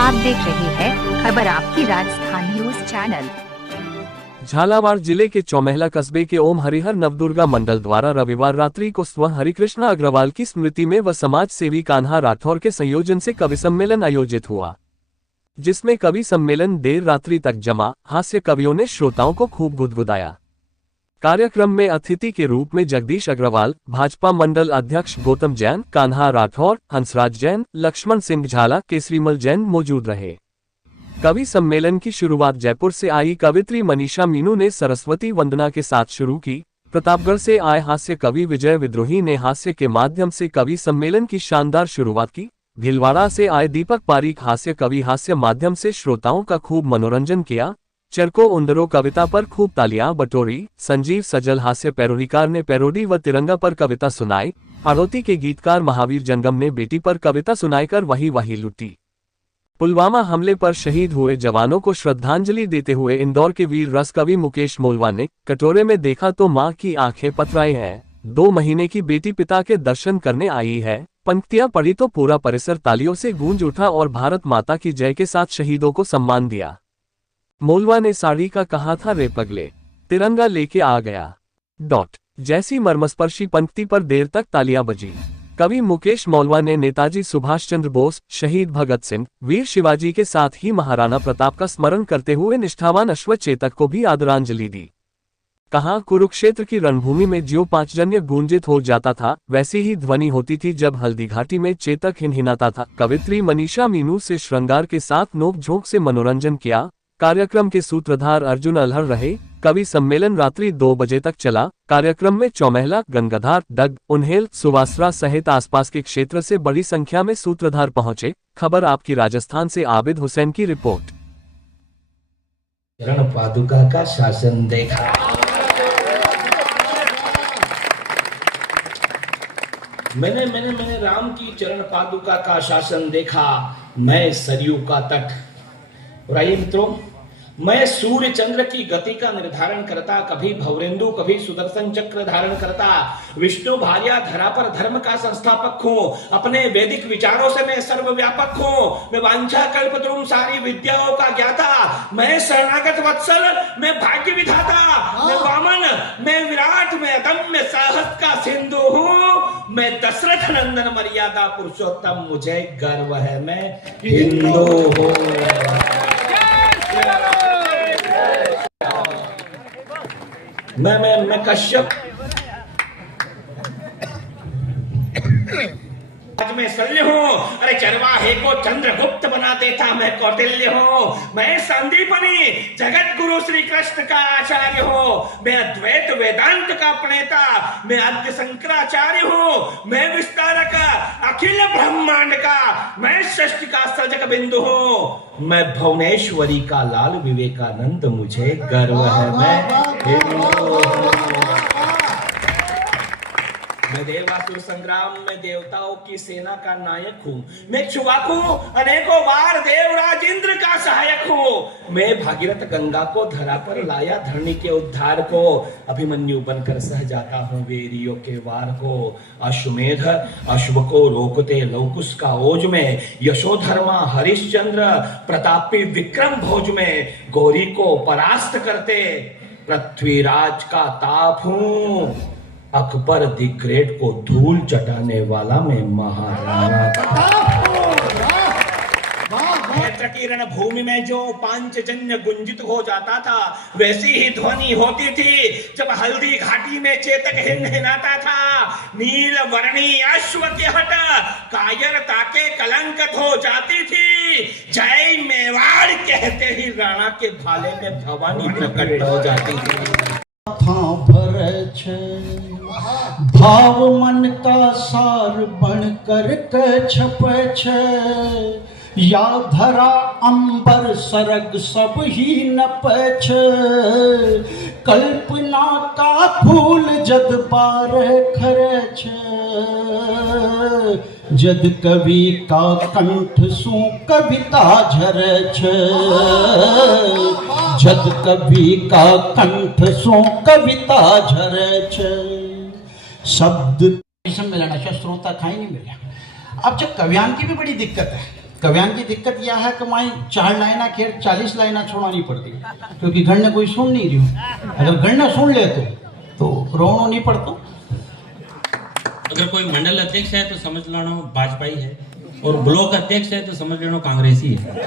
आप देख रहे हैं खबर आपकी राजस्थान न्यूज चैनल। झालावाड़ जिले के चौमहला कस्बे के ओम हरिहर नवदुर्गा मंडल द्वारा रविवार रात्रि को स्व हरिकृष्ण अग्रवाल की स्मृति में व समाज सेवी कान्हा राठौर के संयोजन से कवि सम्मेलन आयोजित हुआ, जिसमें कवि सम्मेलन देर रात्रि तक जमा। हास्य कवियों ने श्रोताओं को खूब गुदगुदाया। कार्यक्रम में अतिथि के रूप में जगदीश अग्रवाल, भाजपा मंडल अध्यक्ष गौतम जैन, कान्हा राठौर, हंसराज जैन, लक्ष्मण सिंह झाला, केसरीमल जैन मौजूद रहे। कवि सम्मेलन की शुरुआत जयपुर से आई कवित्री मनीषा मीनू ने सरस्वती वंदना के साथ शुरू की। प्रतापगढ़ से आए हास्य कवि विजय विद्रोही ने हास्य के माध्यम से कवि सम्मेलन की शानदार शुरुआत की। भीलवाड़ा से आए दीपक पारीक हास्य कवि हास्य माध्यम से श्रोताओं का खूब मनोरंजन किया। चरको उंदरो कविता पर खूब तालियां बटोरी। संजीव सजल हास्य पैरोडीकार ने पैरोडी व तिरंगा पर कविता सुनाई। आड़ोती के गीतकार महावीर जंगम ने बेटी पर कविता सुनाकर वही लुटी। पुलवामा हमले पर शहीद हुए जवानों को श्रद्धांजलि देते हुए इंदौर के वीर रस कवि मुकेश मोलवा ने कटोरे में देखा तो माँ की आंखें पथराई हैं। 2 महीने की बेटी पिता के दर्शन करने आई है। पंक्तियां पढ़ी तो पूरा परिसर तालियों से गूंज उठा और भारत माता की जय के साथ शहीदों को सम्मान दिया। मोलवा ने साड़ी का कहा था रे पगले, तिरंगा लेके आ गया। जैसी मर्मस्पर्शी पंक्ति पर देर तक तालियां बजी। कवि मुकेश मोलवा ने नेताजी सुभाष चंद्र बोस, शहीद भगत सिंह, वीर शिवाजी के साथ ही महाराणा प्रताप का स्मरण करते हुए निष्ठावान अश्व चेतक को भी आदरांजलि दी। कहा, कुरुक्षेत्र की रणभूमि में ज्यों पांचजन्य गूंजित हो जाता था, वैसी ही ध्वनि होती थी जब हल्दी घाटी में चेतक हिनहिनाता था। कवित्री मनीषा मीनू से श्रृंगार के साथ नोक-झोंक से मनोरंजन किया। कार्यक्रम के सूत्रधार अर्जुन अल्हर रहे। कवि सम्मेलन रात्रि 2 बजे तक चला। कार्यक्रम में चौमहला, गंगाधार, डग, उन्हेल, सुवासरा सहित आसपास के क्षेत्र से बड़ी संख्या में सूत्रधार पहुंचे। खबर आपकी राजस्थान से आबिद हुसैन की रिपोर्ट। चरण पादुका का शासन देखा। मैंने राम की चरण पादुका का शासन देखा। मैं सरयू का तट। और आइए मित्रों, मैं सूर्य चंद्र की गति का निर्धारण करता, कभी भवरेंदु कभी सुदर्शन चक्र धारण करता। विष्णु भार्या धरा पर धर्म का संस्थापक हूँ। अपने वैदिक विचारों से मैं सर्वव्यापक हूँ। मैं वांछा कल्पद्रुम सारी विद्याओं का ज्ञाता। मैं शरणागत वत्सल, मैं भाग्य विधाता। मैं वामन, मैं विराट, मैं अदम्य साहस का सिंधु हूँ। मैं दशरथ नंदन मर्यादा पुरुषोत्तम, मुझे गर्व है मैं हिंदू हूँ। मैं कश्यप, आज मैं शल्य हूँ। अरे चरवाहे को चंद्रगुप्त बना देता मैं कौटिल्य हूँ। मैं संदीपनी, जगत गुरु श्री कृष्ण का आचार्य हूँ। मैं अद्वैत वेदांत का प्रणेता, मैं आद्य शंकराचार्य हूँ। मैं विस्तारक अखिल ब्रह्मांड का, मैं सृष्टि का सृजक बिंदु हूँ। मैं भुवनेश्वरी का लाल विवेकानंद, मुझे गर्व है मैं मैं देवासुर संग्राम में देवताओं की सेना का नायक हूँ। मैं क्षुवाकु, अनेकों बार देवराज इंद्र का सहायक हूँ। मैं भागीरथ गंगा को धरा पर लाया, धरणी के उद्धार को। अभिमन्यु बनकर सह जाता हूँ वेरियों के वार को। अश्वमेध अश्व को रोकते लवकुश का ओज में। यशोधर्मा हरिश्चंद्र प्रतापी विक्रम भोज में। गौरी को परास्त करते पृथ्वीराज का ताप हूँ। अकबर द ग्रेट को धूल चटाने वाला मैं महाराणा। क्षेत्र की रणभूमि में जो पांचजन्य गुंजित हो जाता था, वैसी ही ध्वनि होती थी जब हल्दी घाटी में चेतक हिनहिनाता था। नील वर्णी अश्व के हट कायरता के कलंकित हो जाती थी। जय मेवाड़ कहते ही राणा के भाले में भवानी प्रकट हो जाती थी। भाव मन का सार बन कर छपछ। या धरा अंबर सरग सब ही नपछ। कल्पना का फूल जद बार खरछ। जद कवि का कंठ सु कविता झरछ। जद कवि का कंठ सु कविता झरछ। शब्द सम्मेलन श्रोता खाई नहीं मिला। अब जब कवियान की भी बड़ी दिक्कत है, कव्यान की दिक्कत यह है कि माई 4 लाइना खेर 40 लाइना छोड़नी पड़ती, क्योंकि गण कोई सुन नहीं रही। अगर गण सुन ले तो रोनो नहीं पड़ता। अगर कोई मंडल अध्यक्ष है तो समझ लेना भाजपाई है, और ब्लॉक अध्यक्ष है तो समझ लेना कांग्रेसी है।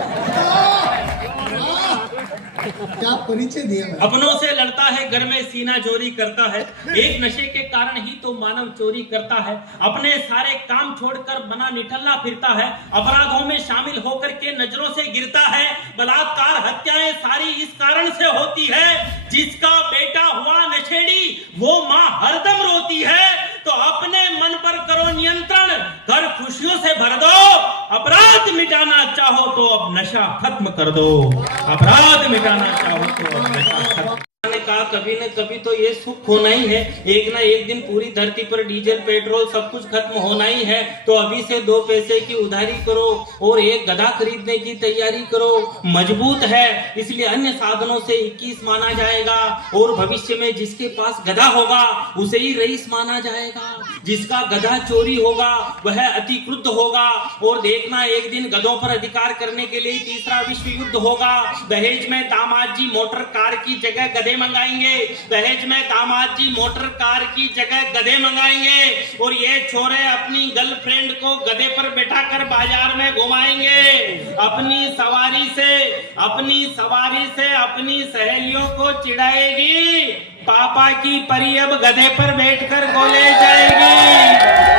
क्या परिचय दिया है? अपनों से लड़ता है, घर में सीना चोरी करता है, एक नशे के कारण ही तो मानव चोरी करता है, अपने सारे काम छोड़कर बना निठल्ला फिरता है, अपराधों में शामिल होकर के नजरों से गिरता है, बलात्कार हत्याएं सारी इस कारण से होती है, जिसका बेटा हुआ नशेड़ी वो माँ हरदम रोती है। तो अपने मन पर करो नियंत्रण, घर खुशियों से भर दो, अपराध मिटाना चाहो तो अब नशा खत्म कर दो, अपराध मिटाना चाहो तो अब नशा खत्म। ने कहा कभी न कभी तो ये सुख होना ही है, एक ना एक दिन पूरी धरती पर डीजल पेट्रोल सब कुछ खत्म होना ही है। तो अभी से 2 पैसे की उधारी करो और एक गधा खरीदने की तैयारी करो, मजबूत है इसलिए अन्य साधनों से 21 माना जाएगा, और भविष्य में जिसके पास गधा होगा उसे ही रईस माना जाएगा, जिसका गधा चोरी होगा वह अति क्रुद्ध होगा। और देखना एक दिन गधों पर अधिकार करने के लिए 3रा विश्व युद्ध होगा। दहेज में दामाद जी मोटर कार की जगह गधे मंगाएंगे, दहेज में दामाद जी मोटर कार की जगह गधे मंगाएंगे, और ये छोरे अपनी गर्लफ्रेंड को गधे पर बैठाकर बाजार में घुमाएंगे, अपनी सवारी से अपनी सहेलियों को चिढ़ाएगी, पापा की परी अब गधे पर बैठकर बोले जाएगी।